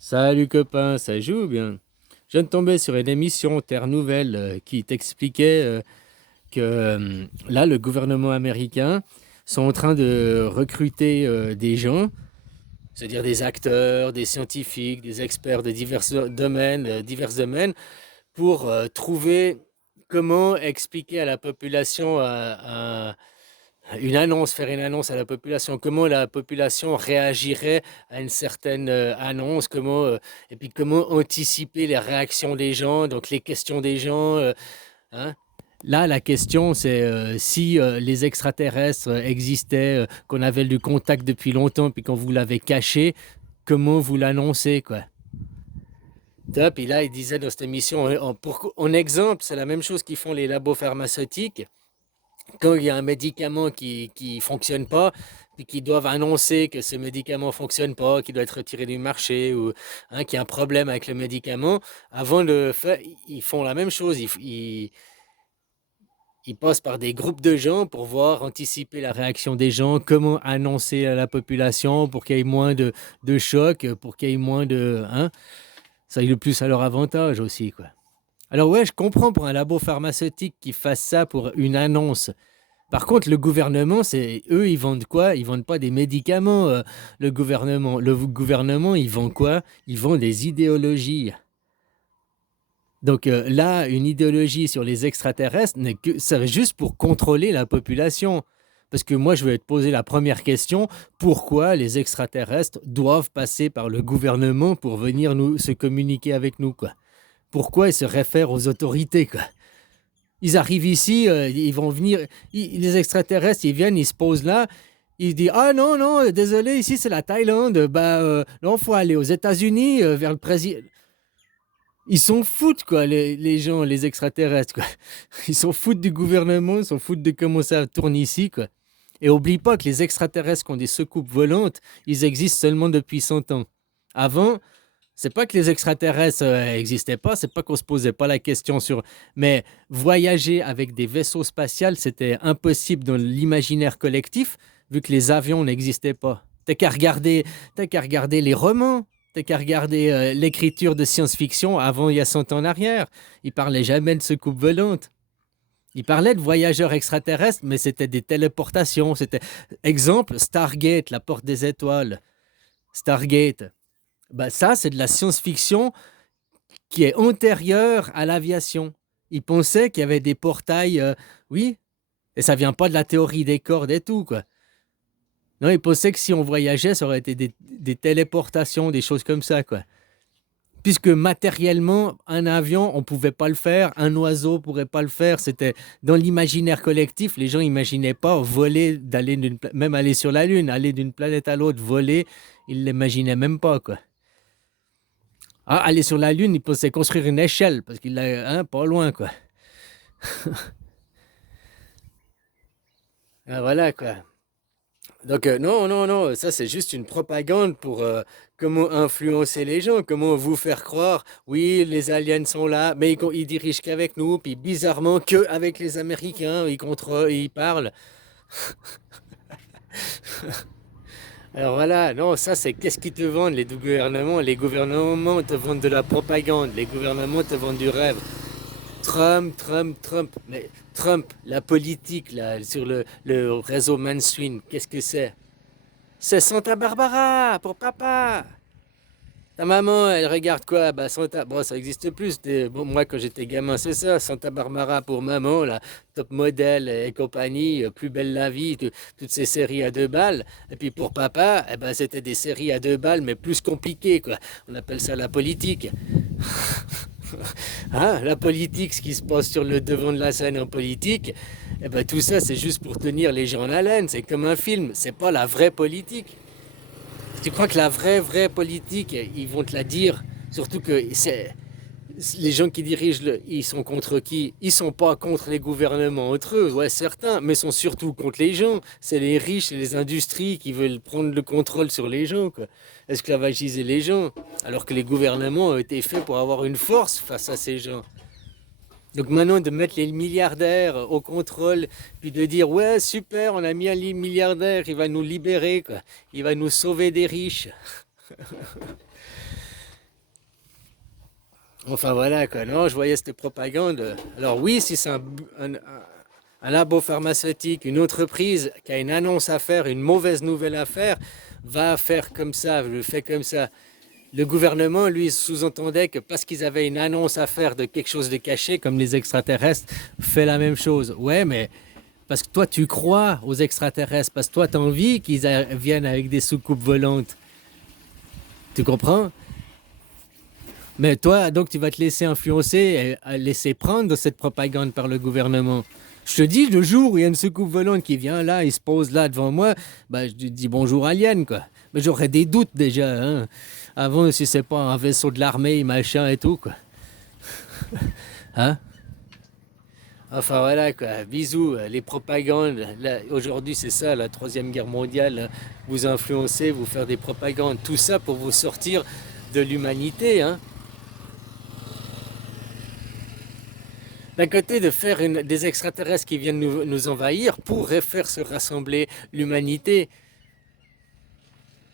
Salut copain, ça joue bien. Je viens de tomber sur une émission Terre Nouvelle qui t'expliquait que là, le gouvernement américain sont en train de recruter des gens, c'est-à-dire des acteurs, des scientifiques, des experts de divers domaines, pour trouver comment expliquer à la population une annonce, faire une annonce à la population, comment la population réagirait à une certaine annonce, et puis comment anticiper les réactions des gens, donc les questions des gens. Hein. Là, la question, c'est si les extraterrestres existaient, qu'on avait du contact depuis longtemps, puis qu'on vous l'avait caché, comment vous l'annoncez, quoi. Puis là, il disait dans cette émission, en exemple, c'est la même chose qu'ils font les labos pharmaceutiques quand il y a un médicament qui fonctionne pas, puis qu'ils doivent annoncer que ce médicament fonctionne pas, qu'il doit être retiré du marché ou qu'il y a un problème avec le médicament, avant de le faire, ils font la même chose. Ils passent par des groupes de gens pour voir, anticiper la réaction des gens, comment annoncer à la population pour qu'il y ait moins de chocs, pour qu'il y ait moins de... ça aille le plus à leur avantage aussi, quoi. Alors ouais, je comprends pour un labo pharmaceutique qui fasse ça pour une annonce. Par contre, le gouvernement, c'est eux, ils vendent quoi? Ils vendent pas des médicaments, le gouvernement. Le gouvernement, il vend quoi? Ils vendent des idéologies. Donc là, une idéologie sur les extraterrestres, ça juste pour contrôler la population. Parce que moi, je vais te poser la première question, pourquoi les extraterrestres doivent passer par le gouvernement pour venir se communiquer avec nous, quoi? Pourquoi ils se réfèrent aux autorités, quoi? Ils arrivent ici, ils vont venir, les extraterrestres, ils viennent, ils se posent là, ils disent ah non, non, désolé, ici c'est la Thaïlande, non, il faut aller aux États-Unis vers le président. Ils s'en foutent, quoi, les gens, les extraterrestres, quoi. Ils s'en foutent du gouvernement, ils s'en foutent de comment ça tourne ici, quoi. Et oublie pas que les extraterrestres qui ont des soucoupes volantes, ils existent seulement depuis 100 ans. Avant, c'est pas que les extraterrestres n'existaient pas, c'est pas qu'on se posait pas la question sur... Mais voyager avec des vaisseaux spatials, c'était impossible dans l'imaginaire collectif, vu que les avions n'existaient pas. T'as qu'à regarder les romans, t'as qu'à regarder l'écriture de science-fiction avant il y a 100 ans en arrière. Ils parlaient jamais de soucoupe volante. Ils parlaient de voyageurs extraterrestres, mais c'était des téléportations. C'était exemple Stargate, la porte des étoiles. Stargate. Bah, ça, c'est de la science-fiction qui est antérieure à l'aviation. Ils pensaient qu'il y avait des portails, oui, et ça vient pas de la théorie des cordes et tout, quoi. Non, ils pensaient que si on voyageait, ça aurait été des téléportations, des choses comme ça, quoi. Puisque matériellement, un avion, on pouvait pas le faire, un oiseau pourrait pas le faire. C'était dans l'imaginaire collectif, les gens imaginaient pas voler, même aller sur la Lune, aller d'une planète à l'autre, voler, ils l'imaginaient même pas, quoi. Ah, aller sur la Lune, il pensait construire une échelle, parce qu'il l'a, pas loin, quoi. Ah, voilà, quoi. Donc, non, non, non, ça c'est juste une propagande pour comment influencer les gens, comment vous faire croire, oui, les aliens sont là, mais ils dirigent qu'avec nous, puis bizarrement, que avec les Américains, ils parlent. Alors voilà, non, ça c'est qu'est-ce qu'ils te vendent, les gouvernements? Les gouvernements te vendent de la propagande, les gouvernements te vendent du rêve. Trump, Trump, Trump. Mais Trump, la politique là, sur le réseau mainstream, qu'est-ce que c'est? C'est Santa Barbara pour papa. Ta maman, elle regarde quoi? Bah Santa, bon, ça existe plus. Bon, moi, quand j'étais gamin, c'est ça. Santa Barbara pour maman, là, Top Model et compagnie, Plus belle la vie, toutes ces séries à 2 balles. Et puis pour papa, eh ben, c'était des séries à 2 balles, mais plus compliquées, quoi. On appelle ça la politique. La politique, ce qui se passe sur le devant de la scène en politique, eh ben, tout ça, c'est juste pour tenir les gens en haleine. C'est comme un film. C'est pas la vraie politique. Tu crois que la vraie politique, ils vont te la dire. Surtout que les gens qui dirigent, ils sont contre qui? Ils sont pas contre les gouvernements entre eux, ouais, certains, mais sont surtout contre les gens. C'est les riches et les industries qui veulent prendre le contrôle sur les gens, quoi. Esclavagiser les gens. Alors que les gouvernements ont été faits pour avoir une force face à ces gens. Donc maintenant, de mettre les milliardaires au contrôle, puis de dire, ouais, super, on a mis un milliardaire, il va nous libérer, quoi. Il va nous sauver des riches. Enfin voilà quoi, non, je voyais cette propagande. Alors oui, si c'est un labo pharmaceutique, une entreprise qui a une annonce à faire, une mauvaise nouvelle à faire, va faire comme ça, le fait comme ça. Le gouvernement, lui, sous-entendait que parce qu'ils avaient une annonce à faire de quelque chose de caché, comme les extraterrestres, fait la même chose. Ouais, mais parce que toi, tu crois aux extraterrestres, parce que toi, tu as envie qu'ils viennent avec des soucoupes volantes. Tu comprends? Mais toi, donc, tu vas te laisser influencer et laisser prendre de cette propagande par le gouvernement. Je te dis, le jour où il y a une soucoupe volante qui vient là, il se pose là devant moi, bah, je te dis bonjour alien, quoi. Mais j'aurais des doutes déjà, hein. Avant, si c'est pas un vaisseau de l'armée, machin et tout, quoi. Hein? Enfin voilà, quoi. Bisous, les propagandes. Là, aujourd'hui, c'est ça, la Troisième Guerre mondiale, hein. Vous influencer, vous faire des propagandes. Tout ça pour vous sortir de l'humanité, hein. D'un côté, de faire des extraterrestres qui viennent nous envahir pourrait faire se rassembler l'humanité.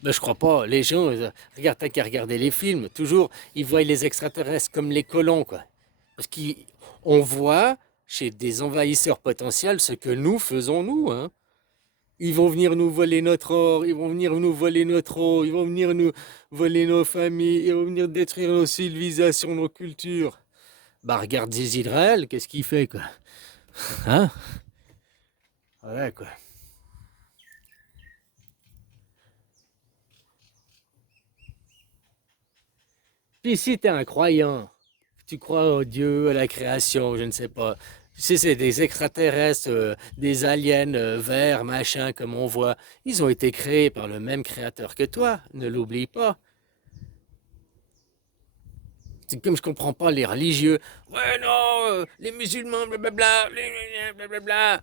Ben, je crois pas. Les gens, regarde, t'as qu'à regarder les films. Toujours, ils voient les extraterrestres comme les colons, quoi. Parce qu'on voit chez des envahisseurs potentiels ce que nous faisons, nous, hein. Ils vont venir nous voler notre or, ils vont venir nous voler notre eau, ils vont venir nous voler nos familles, ils vont venir détruire nos civilisations, nos cultures. Bah, regarde Israël, qu'est-ce qu'il fait, quoi. Hein? Voilà, quoi. Puis si t'es un croyant, tu crois au Dieu, à la création, je ne sais pas. Si c'est des extraterrestres, des aliens verts, machin, comme on voit, ils ont été créés par le même créateur que toi, ne l'oublie pas. C'est comme je comprends pas les religieux. Ouais, non, les musulmans, blablabla, blablabla.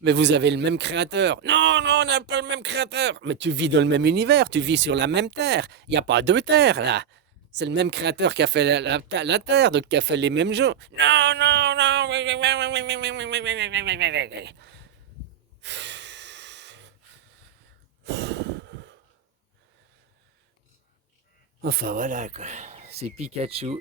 Mais vous avez le même créateur. Non, non, on n'a pas le même créateur. Mais tu vis dans le même univers, tu vis sur la même terre. Il n'y a pas deux terres, là. C'est le même créateur qui a fait la terre, donc qui a fait les mêmes gens. Non, non, non. Enfin voilà quoi. C'est Pikachu.